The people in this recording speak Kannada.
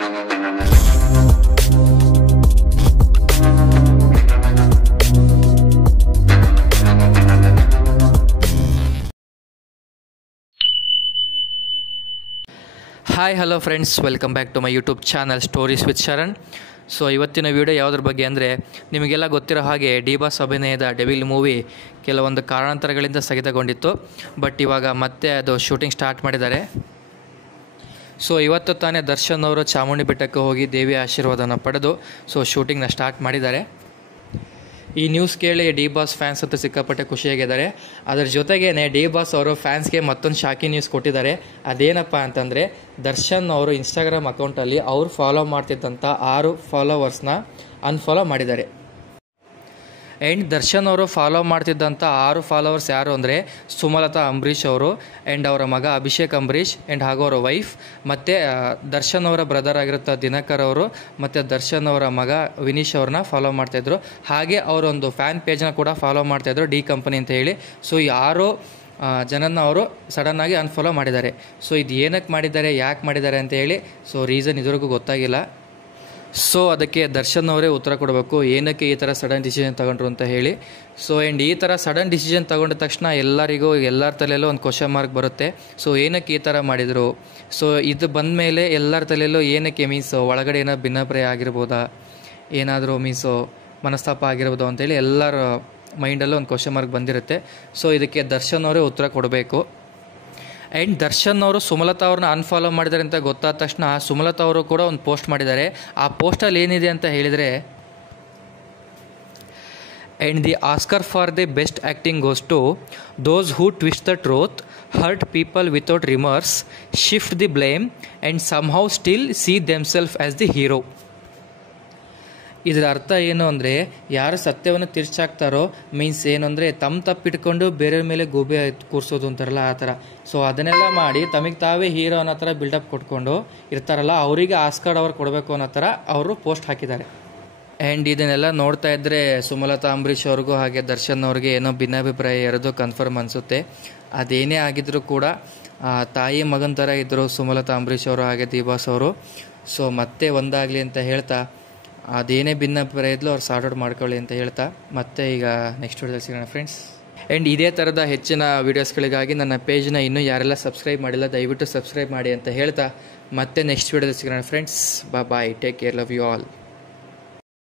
Hi hello friends, welcome back to my YouTube channel stories with Sharan. So ಇವತ್ತಿನ ವಿಡಿಯೋ ಯಾವುದ್ರ ಬಗ್ಗೆ ಅಂದರೆ, ನಿಮಗೆಲ್ಲ ಗೊತ್ತಿರೋ ಹಾಗೆ ಡಿ ಬಾಸ್ ಅಭಿನಯದ ಡೆವಿಲ್ ಮೂವಿ ಕೆಲವೊಂದು ಕಾರಣಾಂತರಗಳಿಂದ ಸ್ಥಗಿತಗೊಂಡಿತ್ತು. ಬಟ್ ಇವಾಗ ಮತ್ತೆ ಅದು ಶೂಟಿಂಗ್ ಸ್ಟಾರ್ಟ್ ಮಾಡಿದ್ದಾರೆ. ಸೊ ಇವತ್ತು ತಾನೇ ದರ್ಶನ್ ಅವರು ಚಾಮುಂಡಿ ಬೆಟ್ಟಕ್ಕೆ ಹೋಗಿ ದೇವಿಯ ಆಶೀರ್ವಾದನ ಪಡೆದು ಶೂಟಿಂಗ್ನ ಸ್ಟಾರ್ಟ್ ಮಾಡಿದ್ದಾರೆ. ಈ ನ್ಯೂಸ್ ಕೇಳಿ ಡಿ ಬಾಸ್ ಫ್ಯಾನ್ಸ್ ಅಂತೂ ಸಿಕ್ಕಾಪಟ್ಟೆ ಖುಷಿಯಾಗಿದ್ದಾರೆ. ಅದರ ಜೊತೆಗೇ ಡಿ ಬಾಸ್ ಅವರು ಫ್ಯಾನ್ಸ್ಗೆ ಮತ್ತೊಂದು ಶಾಕಿಂಗ್ ನ್ಯೂಸ್ ಕೊಟ್ಟಿದ್ದಾರೆ. ಅದೇನಪ್ಪ ಅಂತಂದರೆ, ದರ್ಶನ್ ಅವರು ಇನ್ಸ್ಟಾಗ್ರಾಮ್ ಅಕೌಂಟಲ್ಲಿ ಅವ್ರು ಫಾಲೋ ಮಾಡ್ತಿದ್ದಂಥ 6 ಫಾಲೋವರ್ಸ್ನ ಅನ್ಫಾಲೋ ಮಾಡಿದ್ದಾರೆ. ಆ್ಯಂಡ್ ದರ್ಶನ್ ಅವರು ಫಾಲೋ ಮಾಡ್ತಿದ್ದಂಥ 6 ಫಾಲೋವರ್ಸ್ ಯಾರು ಅಂದರೆ, ಸುಮಲತಾ ಅಂಬರೀಷ್ ಅವರು ಆ್ಯಂಡ್ ಅವರ ಮಗ ಅಭಿಷೇಕ್ ಅಂಬರೀಷ್ ಆ್ಯಂಡ್ ಹಾಗೂ ಅವರ ವೈಫ್, ಮತ್ತು ದರ್ಶನ್ ಅವರ ಬ್ರದರ್ ಆಗಿರುತ್ತ ದಿನಕರ್ ಅವರು, ಮತ್ತು ದರ್ಶನ್ ಅವರ ಮಗ ವಿನೀಶ್ ಅವ್ರನ್ನ ಫಾಲೋ ಮಾಡ್ತಾಯಿದ್ರು. ಹಾಗೆ ಅವರೊಂದು ಫ್ಯಾನ್ ಪೇಜ್ನ ಕೂಡ ಫಾಲೋ ಮಾಡ್ತಾಯಿದ್ರು, ಡಿ ಕಂಪನಿ ಅಂತ ಹೇಳಿ. ಸೊ ಈ 6 ಜನನ ಅವರು ಸಡನ್ನಾಗಿ ಅನ್ಫಾಲೋ ಮಾಡಿದ್ದಾರೆ. ಸೊ ಇದು ಏನಕ್ಕೆ ಮಾಡಿದ್ದಾರೆ, ಯಾಕೆ ಮಾಡಿದ್ದಾರೆ ಅಂತ ಹೇಳಿ ರೀಸನ್ ಇದುವರೆಗೂ ಗೊತ್ತಾಗಿಲ್ಲ. ಸೊ ಅದಕ್ಕೆ ದರ್ಶನ್ ಅವರೇ ಉತ್ತರ ಕೊಡಬೇಕು, ಏನಕ್ಕೆ ಈ ಥರ ಸಡನ್ ಡಿಸಿಷನ್ ತಗೊಂಡ್ರು ಅಂತ ಹೇಳಿ. ಆ್ಯಂಡ್ ಈ ಥರ ಸಡನ್ ಡಿಸಿಷನ್ ತಗೊಂಡ ತಕ್ಷಣ ಎಲ್ಲರ ತಲೆಯಲ್ಲೂ ಒಂದು ಕ್ವಶನ್ ಮಾರ್ಕ್ ಬರುತ್ತೆ. ಏನಕ್ಕೆ ಈ ಥರ ಮಾಡಿದರು, ಇದು ಬಂದ ಮೇಲೆ ಎಲ್ಲರ ತಲೆಯಲ್ಲೂ ಏನಕ್ಕೆ ಒಳಗಡೆ ಏನೋ ಭಿನ್ನಾಭಿಪ್ರಾಯ ಆಗಿರ್ಬೋದಾ, ಏನಾದರೂ ಮನಸ್ತಾಪ ಆಗಿರ್ಬೋದು ಅಂತೇಳಿ ಎಲ್ಲರ ಮೈಂಡಲ್ಲೂ ಒಂದು ಕ್ವಶನ್ ಮಾರ್ಕ್ ಬಂದಿರುತ್ತೆ. ಇದಕ್ಕೆ ದರ್ಶನ್ ಅವರೇ ಉತ್ತರ ಕೊಡಬೇಕು. ಆ್ಯಂಡ್ ದರ್ಶನ್ ಅವರು ಸುಮಲತಾ ಅವ್ರನ್ನ ಅನ್ಫಾಲೋ ಮಾಡಿದ್ದಾರೆ ಅಂತ ಗೊತ್ತಾದ ತಕ್ಷಣ ಸುಮಲತಾ ಅವರು ಕೂಡ ಒಂದು ಪೋಸ್ಟ್ ಮಾಡಿದ್ದಾರೆ. ಆ ಪೋಸ್ಟಲ್ಲಿ ಏನಿದೆ ಅಂತ ಹೇಳಿದರೆ, and the Oscar for the best acting goes to those who twist the truth, hurt people without remorse, shift the blame and somehow still see themself as the hero. ಇದರ ಅರ್ಥ ಏನು ಅಂದರೆ, ಯಾರು ಸತ್ಯವನ್ನು ತಿರ್ಚಾಕ್ತಾರೋ ಏನು ಅಂದರೆ, ತಪ್ಪಿಟ್ಕೊಂಡು ಬೇರೆಯವ್ರ ಮೇಲೆ ಗೂಬೆ ಕೂರಿಸೋದು ಅಂತಾರಲ್ಲ ಆ ಥರ. ಅದನ್ನೆಲ್ಲ ಮಾಡಿ ತಮಗೆ ತಾವೇ ಹೀರೋ ಅನ್ನೋ ಥರ ಬಿಲ್ಡಪ್ ಕೊಟ್ಕೊಂಡು ಇರ್ತಾರಲ್ಲ, ಅವರಿಗೆ ಆಸ್ಕರ್ ಅವ್ರು ಕೊಡಬೇಕು ಅನ್ನೋ ಥರ ಅವರು ಪೋಸ್ಟ್ ಹಾಕಿದ್ದಾರೆ. ಆ್ಯಂಡ್ ಇದನ್ನೆಲ್ಲ ನೋಡ್ತಾ ಇದ್ದರೆ ಸುಮಲತಾ ಅಂಬರೀಷ್ ಅವ್ರಿಗೂ ಹಾಗೆ ದರ್ಶನ್ ಅವ್ರಿಗೆ ಏನೋ ಭಿನ್ನಾಭಿಪ್ರಾಯ ಇರೋದು ಕನ್ಫರ್ಮ್ ಅನಿಸುತ್ತೆ. ಅದೇನೇ ಆಗಿದ್ರೂ ಕೂಡ ತಾಯಿ ಮಗನ ಥರ ಇದ್ದರು ಸುಮಲತಾ ಅಂಬರೀಷ್ ಅವರು ಹಾಗೆ ಡಿ ಬಾಸ್ ಅವರು. ಮತ್ತೆ ಒಂದಾಗಲಿ ಅಂತ ಹೇಳ್ತಾ, ಅದೇನೇ ಭಿನ್ನಾಭಿಪ್ರಾಯ ಇದ್ಲು ಅವ್ರು ಸಾರ್ಟ್ ಔಟ್ ಮಾಡ್ಕೊಳ್ಳಿ ಅಂತ ಹೇಳ್ತಾ, ಮತ್ತೆ ಈಗ ನೆಕ್ಸ್ಟ್ ವಿಡಿಯೋದಲ್ಲಿ ಸಿಗೋಣ ಫ್ರೆಂಡ್ಸ್. ಆ್ಯಂಡ್ ಇದೇ ಥರದ ಹೆಚ್ಚಿನ ವೀಡಿಯೋಸ್ಗಳಿಗಾಗಿ ನನ್ನ ಪೇಜ್ನ ಇನ್ನೂ ಯಾರೆಲ್ಲ ಸಬ್ಸ್ಕ್ರೈಬ್ ಮಾಡಿಲ್ಲ ದಯವಿಟ್ಟು ಸಬ್ಸ್ಕ್ರೈಬ್ ಮಾಡಿ ಅಂತ ಹೇಳ್ತಾ, ಮತ್ತೆ ನೆಕ್ಸ್ಟ್ ವಿಡಿಯೋದಲ್ಲಿ ಸಿಗೋಣ friends. Bye, take care, love you all.